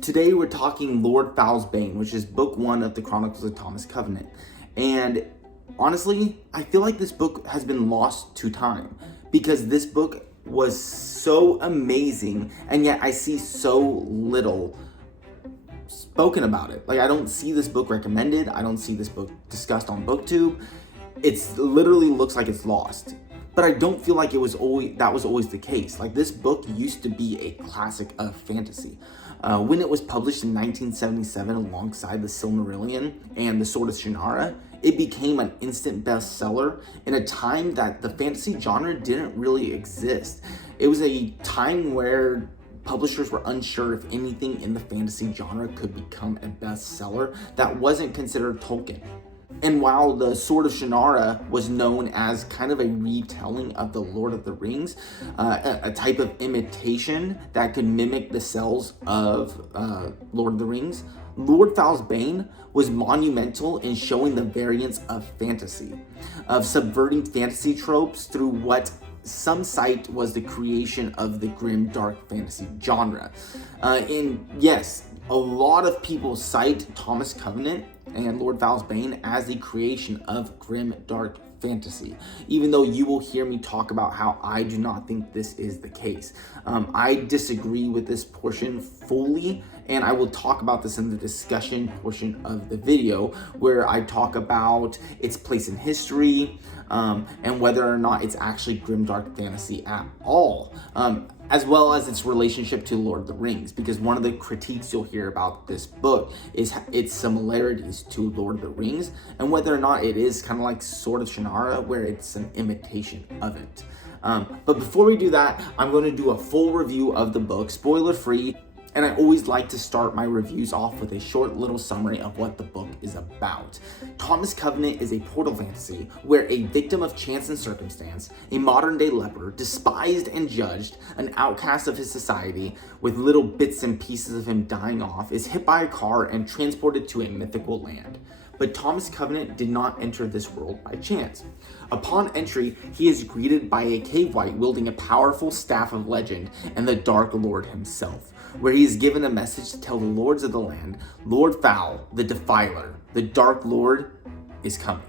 Today we're talking Lord Fouls Bane, which is book one of the Chronicles of Thomas Covenant. And honestly, I feel like this book has been lost to time because this book was so amazing, and yet I see so little spoken about it. Like, I don't see this book recommended. I don't see this book discussed on BookTube. It's literally looks like it's lost. But I don't feel like that was always the case. Like, this book used to be a classic of fantasy. When it was published in 1977 alongside the Silmarillion and the Sword of Shannara, it became an instant bestseller in a time that the fantasy genre didn't really exist. It was a time where publishers were unsure if anything in the fantasy genre could become a bestseller that wasn't considered Tolkien. And while the Sword of Shannara was known as kind of a retelling of the Lord of the Rings, a type of imitation that could mimic the cells of Lord of the Rings, Lord Fouls Bane was monumental in showing the variance of fantasy, of subverting fantasy tropes through what some cite was the creation of the grim dark fantasy genre. And yes, a lot of people cite Thomas Covenant and Lord Fouls Bane as the creation of grim dark fantasy, even though you will hear me talk about how I do not think this is the case. I disagree with this portion fully, and I will talk about this in the discussion portion of the video, where I talk about its place in history, and whether or not it's actually grimdark fantasy at all, as well as its relationship to Lord of the Rings, because one of the critiques you'll hear about this book is its similarities to Lord of the Rings, and whether or not it is kind of like Sword of Shannara, where it's an imitation of it. But before we do that, I'm going to do a full review of the book, spoiler free. And I always like to start my reviews off with a short little summary of what the book is about. Thomas Covenant is a portal fantasy where a victim of chance and circumstance, a modern day leper, despised and judged, an outcast of his society, with little bits and pieces of him dying off, is hit by a car and transported to a mythical land. But Thomas Covenant did not enter this world by chance. Upon entry, he is greeted by a cave wight wielding a powerful staff of legend and the Dark Lord himself, where he is given a message to tell the lords of the land, Lord Foul, the Defiler, the Dark Lord, is coming.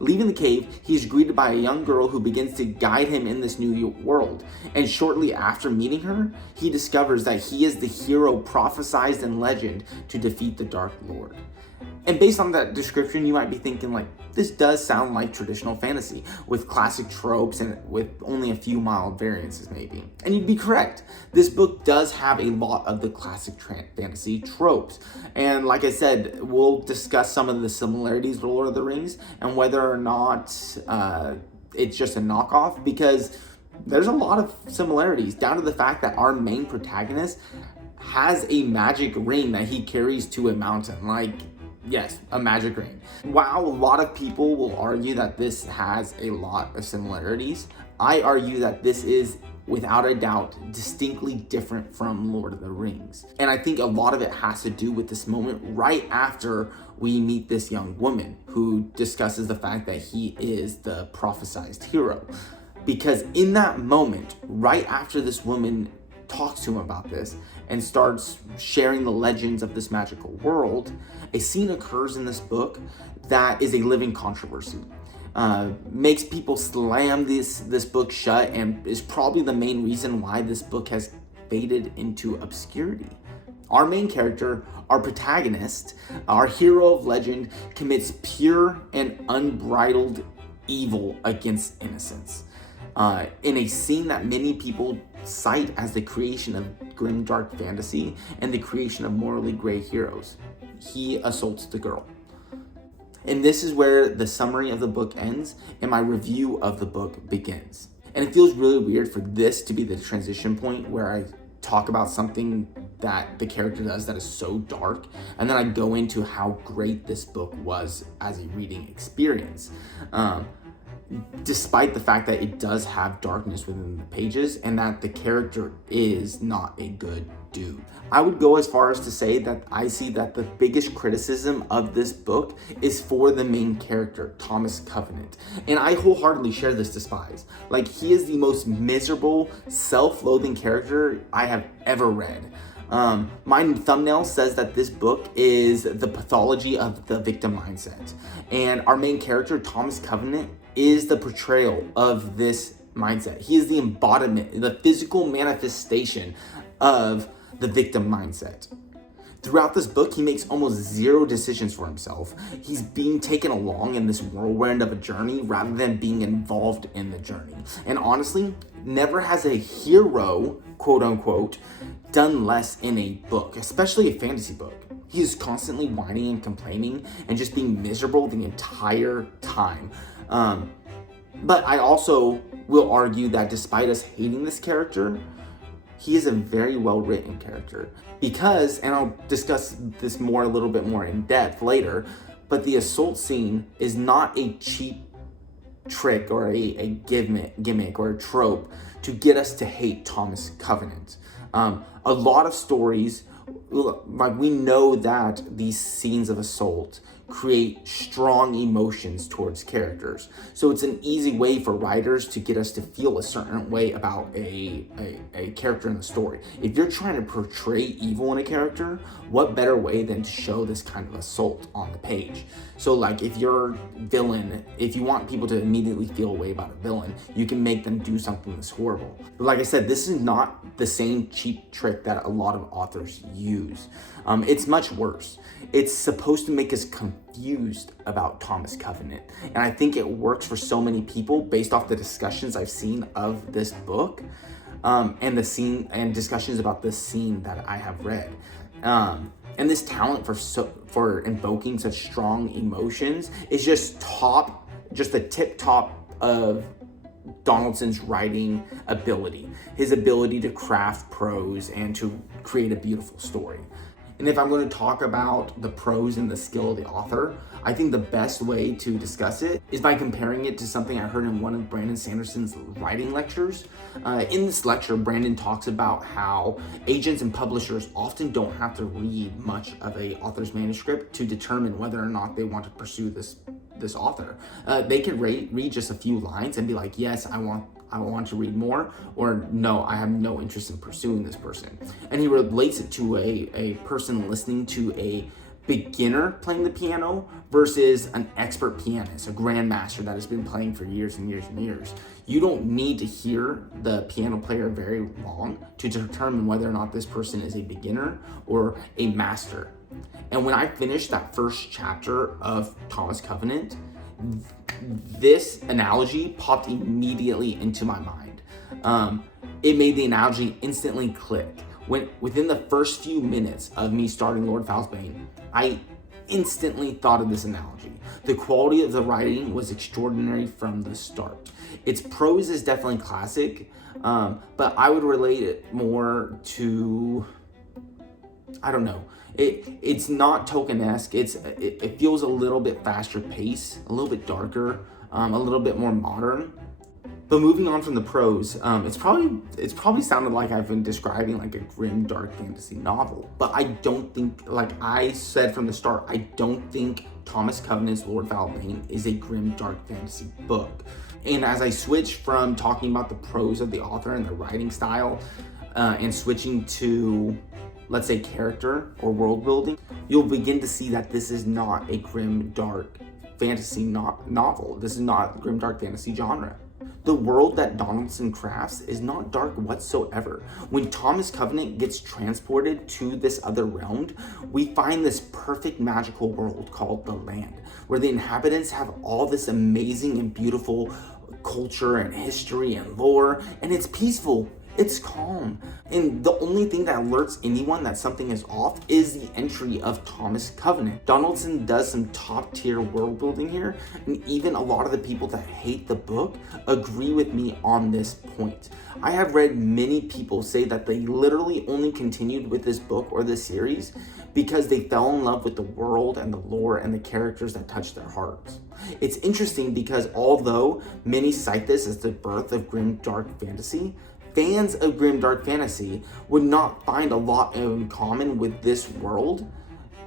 Leaving the cave, he is greeted by a young girl who begins to guide him in this new world, and shortly after meeting her, he discovers that he is the hero prophesied in legend to defeat the Dark Lord. And based on that description, you might be thinking, like, this does sound like traditional fantasy with classic tropes and with only a few mild variances maybe. And you'd be correct. This book does have a lot of the classic fantasy tropes. And like I said, we'll discuss some of the similarities with Lord of the Rings and whether or not it's just a knockoff, because there's a lot of similarities, down to the fact that our main protagonist has a magic ring that he carries to a mountain. Like, yes, a magic ring. While a lot of people will argue that this has a lot of similarities, I argue that this is, without a doubt, distinctly different from Lord of the Rings. And I think a lot of it has to do with this moment right after we meet this young woman who discusses the fact that he is the prophesied hero. Because in that moment, right after this woman talks to him about this and starts sharing the legends of this magical world, a scene occurs in this book that is a living controversy. Makes people slam this book shut, and is probably the main reason why this book has faded into obscurity. Our main character, our protagonist, our hero of legend, commits pure and unbridled evil against innocence. In a scene that many people cite as the creation of grimdark fantasy and the creation of morally gray heroes, he assaults the girl. And this is where the summary of the book ends and my review of the book begins. And it feels really weird for this to be the transition point where I talk about something that the character does that is so dark, and then I go into how great this book was as a reading experience. Despite the fact that it does have darkness within the pages and that the character is not a good dude. I would go as far as to say that I see that the biggest criticism of this book is for the main character, Thomas Covenant. And I wholeheartedly share this despise. Like, he is the most miserable, self-loathing character I have ever read. My thumbnail says that this book is the pathology of the victim mindset. And our main character, Thomas Covenant, is the portrayal of this mindset. He is the embodiment, the physical manifestation of the victim mindset. Throughout this book, he makes almost zero decisions for himself. He's being taken along in this whirlwind of a journey rather than being involved in the journey. And honestly, never has a hero, quote unquote, done less in a book, especially a fantasy book. He is constantly whining and complaining and just being miserable the entire time. But I also will argue that despite us hating this character, he is a very well-written character because, and I'll discuss this a little bit more in depth later, but the assault scene is not a cheap trick or a gimmick or a trope to get us to hate Thomas Covenant. A lot of stories, like we know that these scenes of assault create strong emotions towards characters. So it's an easy way for writers to get us to feel a certain way about a character in the story. If you're trying to portray evil in a character, what better way than to show this kind of assault on the page? So like if you're villain, if you want people to immediately feel a way about a villain, you can make them do something that's horrible. But like I said, this is not the same cheap trick that a lot of authors use. It's much worse. It's supposed to make us confused about Thomas Covenant. And I think it works for so many people based off the discussions I've seen of this book, and discussions about this scene that I have read. And this talent for invoking such strong emotions is just the tip top of Donaldson's writing ability, his ability to craft prose and to create a beautiful story. And if I'm going to talk about the prose and the skill of the author, I think the best way to discuss it is by comparing it to something I heard in one of Brandon Sanderson's writing lectures. In this lecture, Brandon talks about how agents and publishers often don't have to read much of an author's manuscript to determine whether or not they want to pursue this author. They could read just a few lines and be like, yes, I want to read more, or no, I have no interest in pursuing this person. And he relates it to a person listening to a beginner playing the piano versus an expert pianist, a grandmaster that has been playing for years and years and years. You don't need to hear the piano player very long to determine whether or not this person is a beginner or a master. And when I finished that first chapter of Thomas Covenant, this analogy popped immediately into my mind. It made the analogy instantly click. Within the first few minutes of me starting Lord Fouls Bane, I instantly thought of this analogy. The quality of the writing was extraordinary from the start. Its prose is definitely classic, but I would relate it more to, I don't know. It's not Tolkien-esque. It feels a little bit faster paced, a little bit darker, a little bit more modern. But moving on from the prose, it's probably sounded like I've been describing like a grim, dark fantasy novel. But I don't think, like I said from the start, I don't think Thomas Covenant's Lord Fouls Bane is a grim, dark fantasy book. And as I switch from talking about the prose of the author and the writing style, and switching to, let's say, character or world building, you'll begin to see that this is not a grim, dark fantasy novel. This is not grim, dark fantasy genre. The world that Donaldson crafts is not dark whatsoever. When Thomas Covenant gets transported to this other realm, we find this perfect magical world called the Land, where the inhabitants have all this amazing and beautiful culture and history and lore, and it's peaceful. It's calm. And the only thing that alerts anyone that something is off is the entry of Thomas Covenant. Donaldson does some top tier world building here, and even a lot of the people that hate the book agree with me on this point. I have read many people say that they literally only continued with this book or this series because they fell in love with the world and the lore and the characters that touched their hearts. It's interesting because although many cite this as the birth of grim dark fantasy, fans of grim dark fantasy would not find a lot in common with this world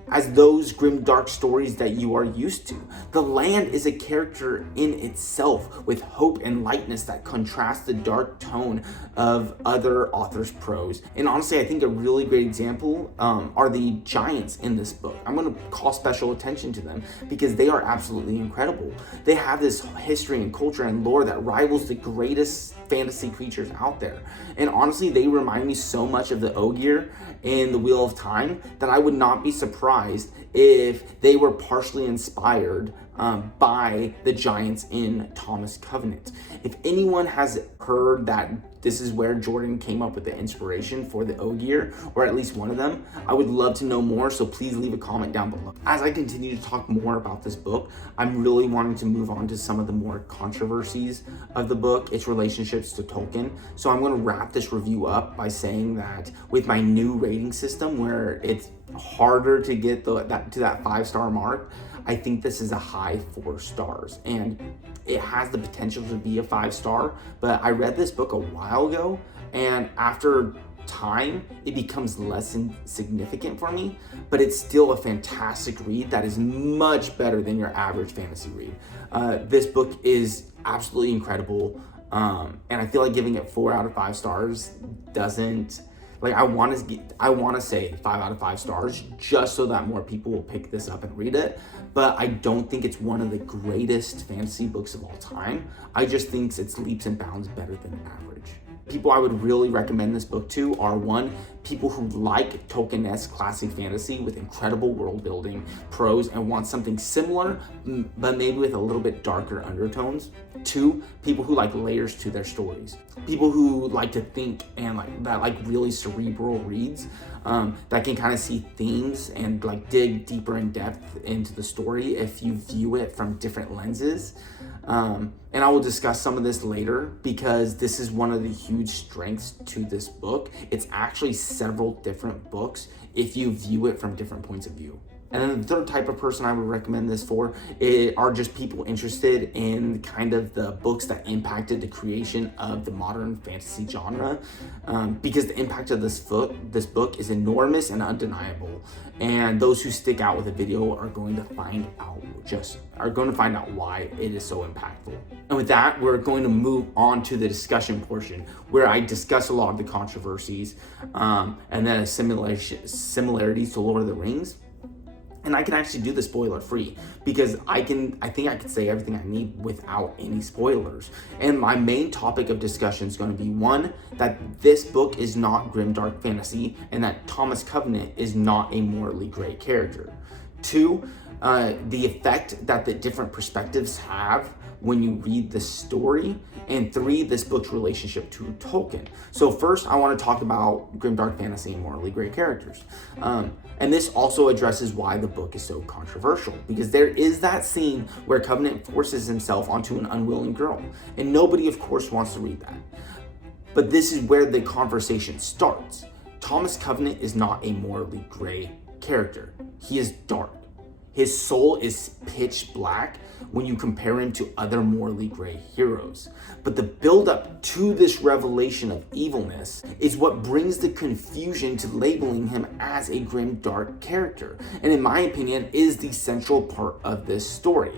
as those grim dark stories that you are used to. The land is a character in itself with hope and lightness that contrasts the dark tone of other authors' prose. And honestly, I think a really great example are the giants in this book. I'm going to call special attention to them because they are absolutely incredible. They have this history and culture and lore that rivals the greatest fantasy creatures out there. And honestly, they remind me so much of the Ogier in the Wheel of Time that I would not be surprised if they were partially inspired by the giants in Thomas Covenant. If anyone has heard that this is where Jordan came up with the inspiration for the Ogier, or at least one of them, I would love to know more, so please leave a comment down below. As I continue to talk more about this book, I'm really wanting to move on to some of the more controversies of the book, its relationships to Tolkien. So I'm going to wrap this review up by saying that with my new rating system, where it's harder to get to that 5-star mark, I think this is a high 4 stars, and it has the potential to be a 5-star, but I read this book a while ago, and after time, it becomes less significant for me, but it's still a fantastic read that is much better than your average fantasy read. This book is absolutely incredible, and I feel like giving it 4 out of 5 stars doesn't, like, I want to say 5 out of 5 stars just so that more people will pick this up and read it. But I don't think it's one of the greatest fantasy books of all time. I just think it's leaps and bounds better than average. People I would really recommend this book to are, 1, people who like Tolkien-esque classic fantasy with incredible world building, prose, and want something similar, but maybe with a little bit darker undertones. 2, people who like layers to their stories. People who like to think and like really cerebral reads that can kind of see themes and like dig deeper in depth into the story if you view it from different lenses. And I will discuss some of this later because this is one of the huge strengths to this book. It's actually several different books if you view it from different points of view. And then the third type of person I would recommend this for are just people interested in kind of the books that impacted the creation of the modern fantasy genre, because the impact of this book is enormous and undeniable. And those who stick out with the video are going to find out why it is so impactful. And with that, we're going to move on to the discussion portion where I discuss a lot of the controversies and then similarities to Lord of the Rings. And I can actually do the spoiler free because I think I can say everything I need without any spoilers. And my main topic of discussion is going to be, 1, that this book is not grimdark fantasy and that Thomas Covenant is not a morally gray character. 2, the effect that the different perspectives have when you read the story. And 3, this book's relationship to Tolkien. So first, I want to talk about grimdark fantasy and morally gray characters. And this also addresses why the book is so controversial, because there is that scene where Covenant forces himself onto an unwilling girl, and nobody, of course, wants to read that. But this is where the conversation starts. Thomas Covenant is not a morally gray character. He is dark. His soul is pitch black when you compare him to other morally gray heroes. But the buildup to this revelation of evilness is what brings the confusion to labeling him as a grim, dark character. And in my opinion, is the central part of this story.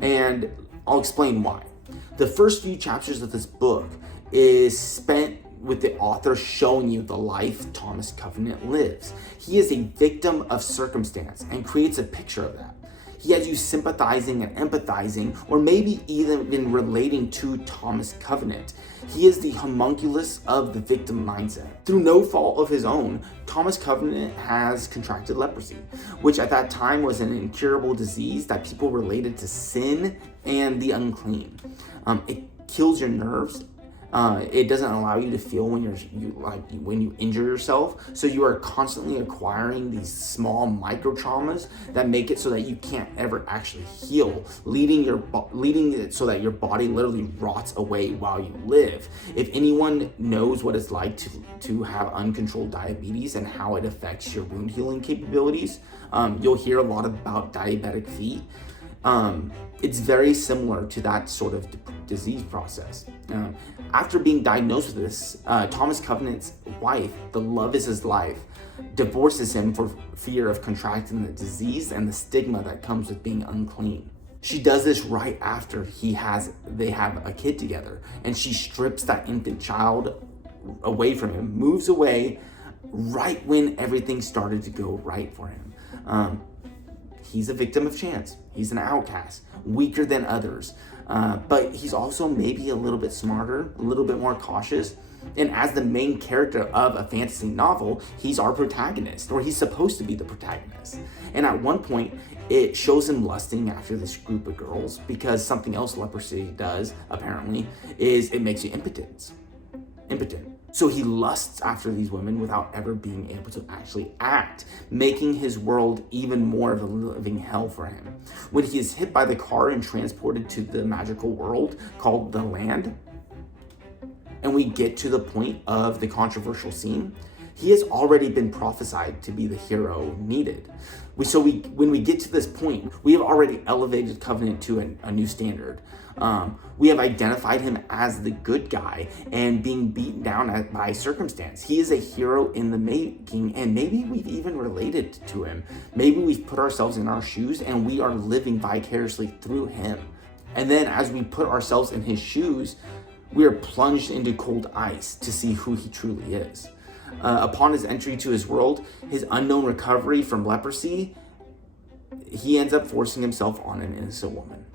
And I'll explain why. The first few chapters of this book is spent with the author showing you the life Thomas Covenant lives. He is a victim of circumstance and creates a picture of that. He has you sympathizing and empathizing, or maybe even relating to Thomas Covenant. He is the homunculus of the victim mindset. Through no fault of his own, Thomas Covenant has contracted leprosy, which at that time was an incurable disease that people related to sin and the unclean. It kills your nerves. It doesn't allow you to feel when you injure yourself. So you are constantly acquiring these small micro traumas that make it so that you can't ever actually heal, leading it so that your body literally rots away while you live. If anyone knows what it's like to have uncontrolled diabetes and how it affects your wound healing capabilities, you'll hear a lot about diabetic feet. It's very similar to that sort of disease process. After being diagnosed with this, Thomas Covenant's wife, the love is his life, divorces him for fear of contracting the disease and the stigma that comes with being unclean. She does this right after they have a kid together, and she strips that infant child away from him, moves away right when everything started to go right for him. He's a victim of chance. He's an outcast, weaker than others. But he's also maybe a little bit smarter, a little bit more cautious. And as the main character of a fantasy novel, he's our protagonist, or he's supposed to be the protagonist. And at one point, it shows him lusting after this group of girls, because something else leprosy does, apparently, is it makes you impotent. So he lusts after these women without ever being able to actually act, making his world even more of a living hell for him. When he is hit by the car and transported to the magical world called the Land, and we get to the point of the controversial scene, he has already been prophesied to be the hero needed. When we get to this point, we have already elevated Covenant to a new standard. We have identified him as the good guy and being beaten down by circumstance. He is a hero in the making, and maybe we've even related to him. Maybe we've put ourselves in our shoes and we are living vicariously through him. And then as we put ourselves in his shoes, we are plunged into cold ice to see who he truly is. Upon his entry to his world, his unknown recovery from leprosy, he ends up forcing himself on an innocent woman.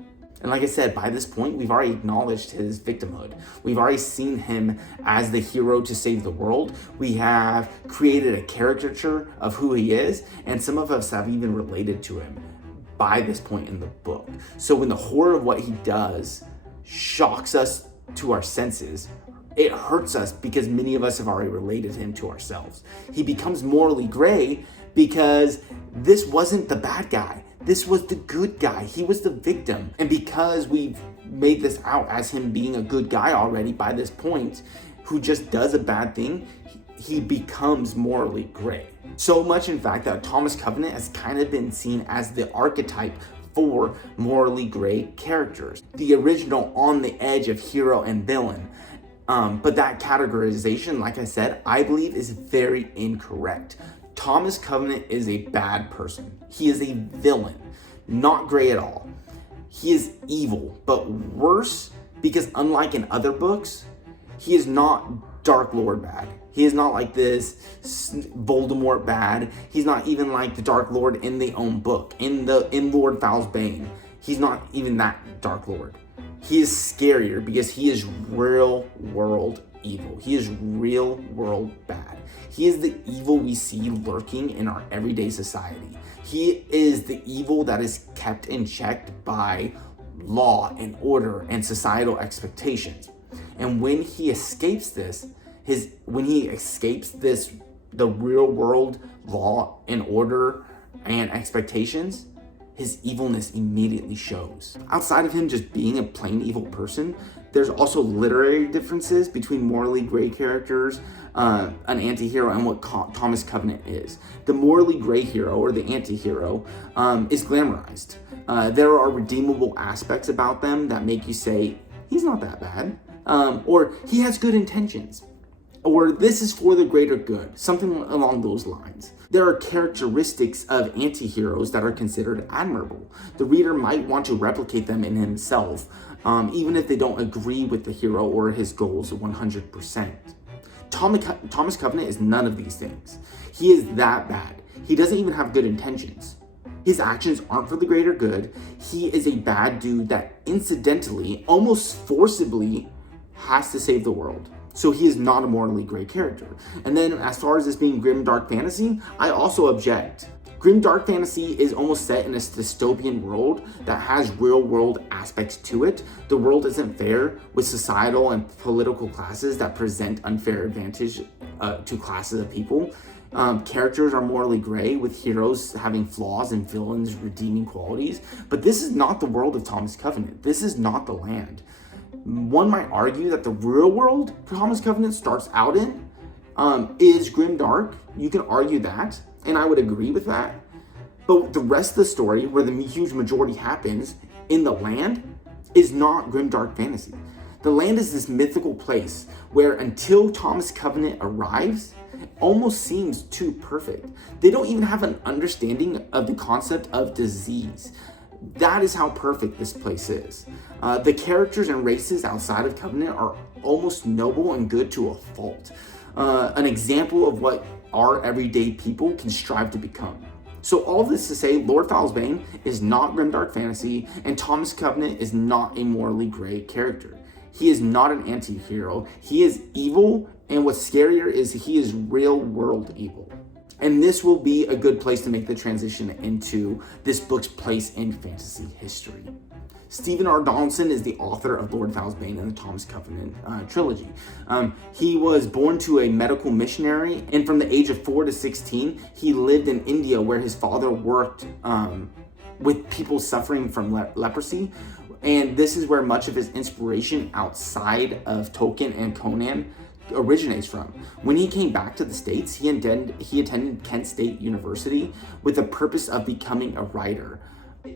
And like I said, by this point, we've already acknowledged his victimhood. We've already seen him as the hero to save the world. We have created a caricature of who he is, and some of us have even related to him by this point in the book. So when the horror of what he does shocks us to our senses, it hurts us because many of us have already related him to ourselves. He becomes morally gray because this wasn't the bad guy. This was the good guy. He was the victim. And because we've made this out as him being a good guy already by this point, who just does a bad thing, he becomes morally gray. So much, in fact, that Thomas Covenant has kind of been seen as the archetype for morally gray characters. The original on the edge of hero and villain. But that categorization, like I said, I believe is very incorrect. Thomas Covenant is a bad person. He is a villain, not gray at all. He is evil, but worse because unlike in other books, he is not Dark Lord bad. He is not like this Voldemort bad. He's not even like the Dark Lord in the own book, in Lord Fouls Bane. He's not even that Dark Lord. He is scarier because he is real world evil. He is real world bad. He is the evil we see lurking in our everyday society. He is the evil that is kept in check by law and order and societal expectations. And when he escapes this, the real world law and order and expectations, his evilness immediately shows. Outside of him just being a plain evil person, there's also literary differences between morally gray characters, an anti-hero, and what Thomas Covenant is. The morally gray hero, or the anti-hero, is glamorized. There are redeemable aspects about them that make you say, he's not that bad, or he has good intentions, or this is for the greater good, something along those lines. There are characteristics of anti-heroes that are considered admirable. The reader might want to replicate them in himself, even if they don't agree with the hero or his goals 100%. Thomas Covenant is none of these things. He is that bad. He doesn't even have good intentions. His actions aren't for the greater good. He is a bad dude that incidentally, almost forcibly, has to save the world. So he is not a morally gray character. And then as far as this being grim dark fantasy, I also object. Grim dark fantasy is almost set in a dystopian world that has real world aspects to it. The world isn't fair with societal and political classes that present unfair advantage to classes of people. Characters are morally gray with heroes having flaws and villains redeeming qualities. But this is not the world of Thomas Covenant. This is not the Land. One might argue that the real world Thomas Covenant starts out in is grimdark. You can argue that, and I would agree with that. But the rest of the story, where the huge majority happens in the land, is not grimdark fantasy. The land is this mythical place where, until Thomas Covenant arrives, it almost seems too perfect. They don't even have an understanding of the concept of disease. That is how perfect this place is. The characters and races outside of Covenant are almost noble and good to a fault. An example of what our everyday people can strive to become. So all this to say, Lord Fouls Bane is not grimdark fantasy, and Thomas Covenant is not a morally gray character. He is not an anti-hero. He is evil, and what's scarier is he is real world evil. And this will be a good place to make the transition into this book's place in fantasy history. Stephen R. Donaldson is the author of Lord Fouls Bane and the Thomas Covenant trilogy. He was born to a medical missionary, and from the age of 4 to 16, he lived in India, where his father worked with people suffering from leprosy. And this is where much of his inspiration outside of Tolkien and Conan originates from. When he came back to the States, he attended Kent State University with the purpose of becoming a writer.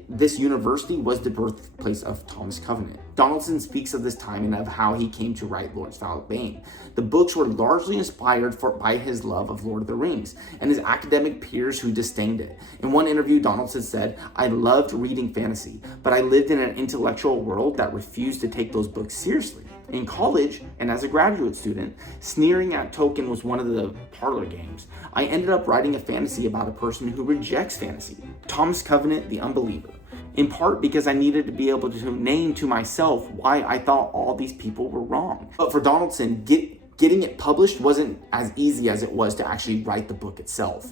This university was the birthplace of Thomas Covenant. Donaldson speaks of this time and of how he came to write Lord Fouls Bane. The books were largely inspired by his love of Lord of the Rings and his academic peers who disdained it. In one interview, Donaldson said, "I loved reading fantasy, but I lived in an intellectual world that refused to take those books seriously. In college, and as a graduate student, sneering at Tolkien was one of the parlor games. I ended up writing a fantasy about a person who rejects fantasy, Thomas Covenant the Unbeliever, in part because I needed to be able to name to myself why I thought all these people were wrong." But for Donaldson, getting it published wasn't as easy as it was to actually write the book itself.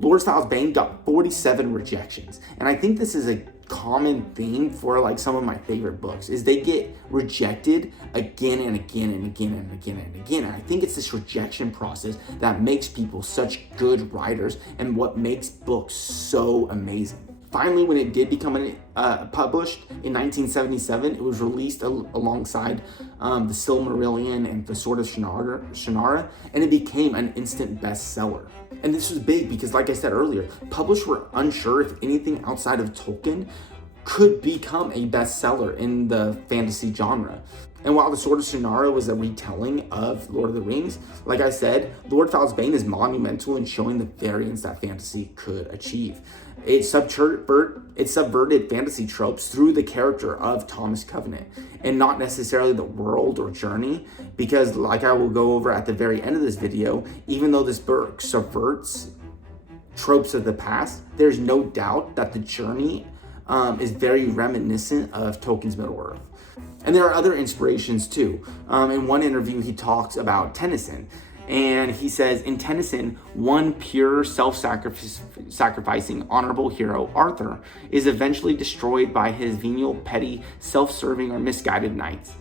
Lord Fouls Bane got 47 rejections, and I think this is a common theme for like some of my favorite books, is they get rejected again and again and again and again and again. And I think it's this rejection process that makes people such good writers and what makes books so amazing. Finally, when it did become published in 1977, it was released alongside the Silmarillion and the Sword of Shannara, and it became an instant bestseller. And this was big because, like I said earlier, publishers were unsure if anything outside of Tolkien could become a bestseller in the fantasy genre. And while the Sword of Shannara was a retelling of Lord of the Rings, like I said, Lord Fouls Bane is monumental in showing the variance that fantasy could achieve. It subverted fantasy tropes through the character of Thomas Covenant, and not necessarily the world or journey, because like I will go over at the very end of this video, even though this book subverts tropes of the past, there's no doubt that the journey is very reminiscent of Tolkien's Middle-earth. And there are other inspirations too. In one interview, he talks about Tennyson. And he says, in Tennyson, one pure, self-sacrificing, honorable hero, Arthur, is eventually destroyed by his venial, petty, self-serving, or misguided knights.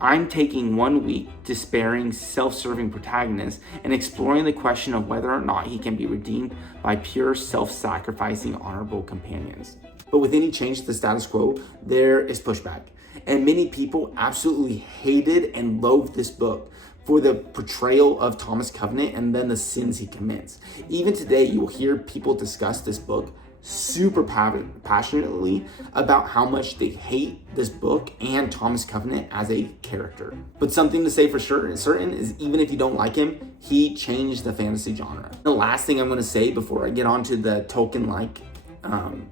I'm taking 1 week, despairing, self-serving protagonist and exploring the question of whether or not he can be redeemed by pure, self-sacrificing, honorable companions. But with any change to the status quo, there is pushback. And many people absolutely hated and loathed this book for the portrayal of Thomas Covenant and then the sins he commits. Even today, you will hear people discuss this book super passionately about how much they hate this book and Thomas Covenant as a character. But something to say for certain is, even if you don't like him, he changed the fantasy genre. The last thing I'm going to say before I get on to the Tolkien-like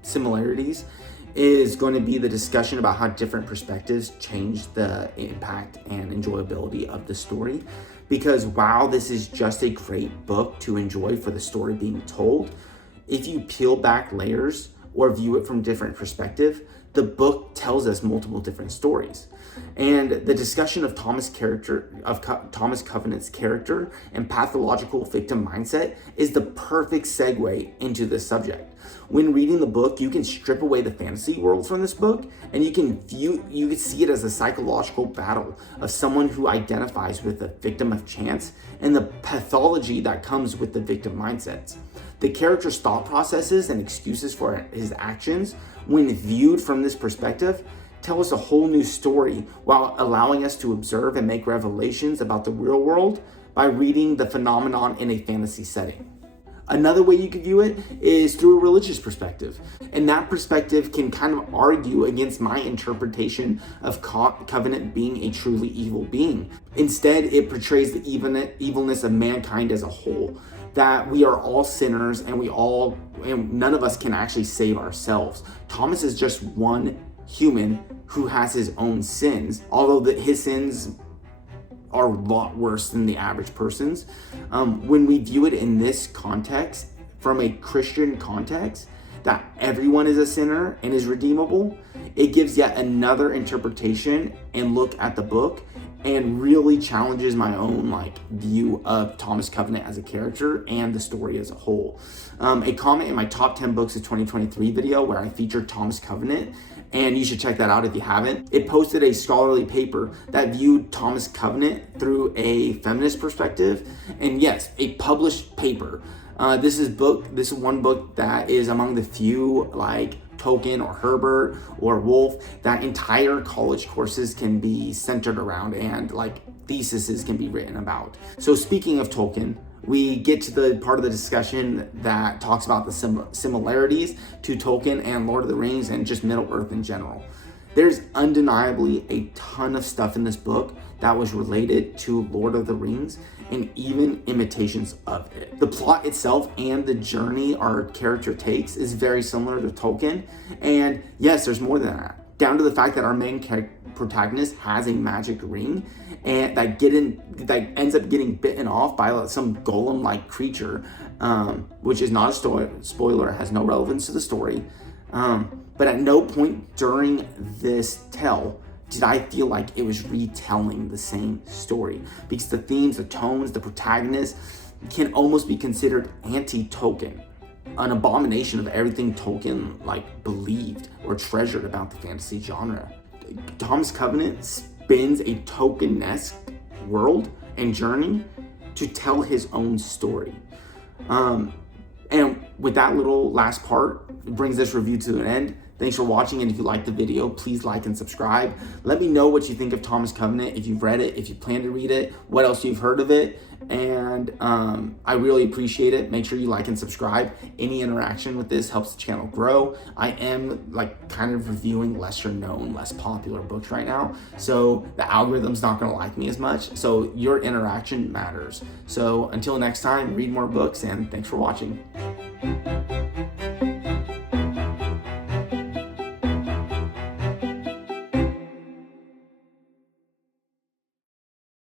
similarities is going to be the discussion about how different perspectives change the impact and enjoyability of the story. Because while this is just a great book to enjoy for the story being told, if you peel back layers or view it from different perspective, the book tells us multiple different stories. And the discussion of Thomas Covenant's character and pathological victim mindset is the perfect segue into this subject. When reading the book, you can strip away the fantasy world from this book, and you can see it as a psychological battle of someone who identifies with a victim of chance and the pathology that comes with the victim mindsets. The character's thought processes and excuses for his actions, when viewed from this perspective, tell us a whole new story while allowing us to observe and make revelations about the real world by reading the phenomenon in a fantasy setting. Another way you could view it is through a religious perspective. And that perspective can kind of argue against my interpretation of Covenant being a truly evil being. Instead, it portrays the evilness of mankind as a whole, that we are all sinners and none of us can actually save ourselves. Thomas is just one human who has his own sins, although his sins are a lot worse than the average person's. When we view it in this context, from a Christian context, that everyone is a sinner and is redeemable, it gives yet another interpretation and look at the book, and really challenges my own view of Thomas Covenant as a character and the story as a whole. A comment in my top 10 books of 2023 video where I featured Thomas Covenant, and you should check that out if you haven't. It posted a scholarly paper that viewed Thomas Covenant through a feminist perspective, and yes, a published paper. This is one book that is among the few, like Tolkien or Herbert or Wolf, that entire college courses can be centered around and theses can be written about. So speaking of Tolkien, we get to the part of the discussion that talks about the similarities to Tolkien and Lord of the Rings and just Middle-earth in general. There's undeniably a ton of stuff in this book that was related to Lord of the Rings and even imitations of it. The plot itself and the journey our character takes is very similar to Tolkien, and yes, there's more than that. Down to the fact that our main protagonist has a magic ring and that ends up getting bitten off by some golem-like creature, which is not a spoiler, has no relevance to the story. But at no point during this tell did I feel like it was retelling the same story, because the themes, the tones, the protagonist can almost be considered anti-Tolkien, an abomination of everything Tolkien believed or treasured about the fantasy genre. Thomas Covenant spins a Tolkien-esque world and journey to tell his own story. And with that little last part, it brings this review to an end. Thanks for watching, and if you liked the video, please like and subscribe. Let me know what you think of Thomas Covenant, if you've read it, if you plan to read it, what else you've heard of it, and I really appreciate it. Make sure you like and subscribe. Any interaction with this helps the channel grow. I am kind of reviewing lesser known, less popular books right now, so the algorithm's not gonna like me as much, so your interaction matters. So until next time, read more books, and thanks for watching.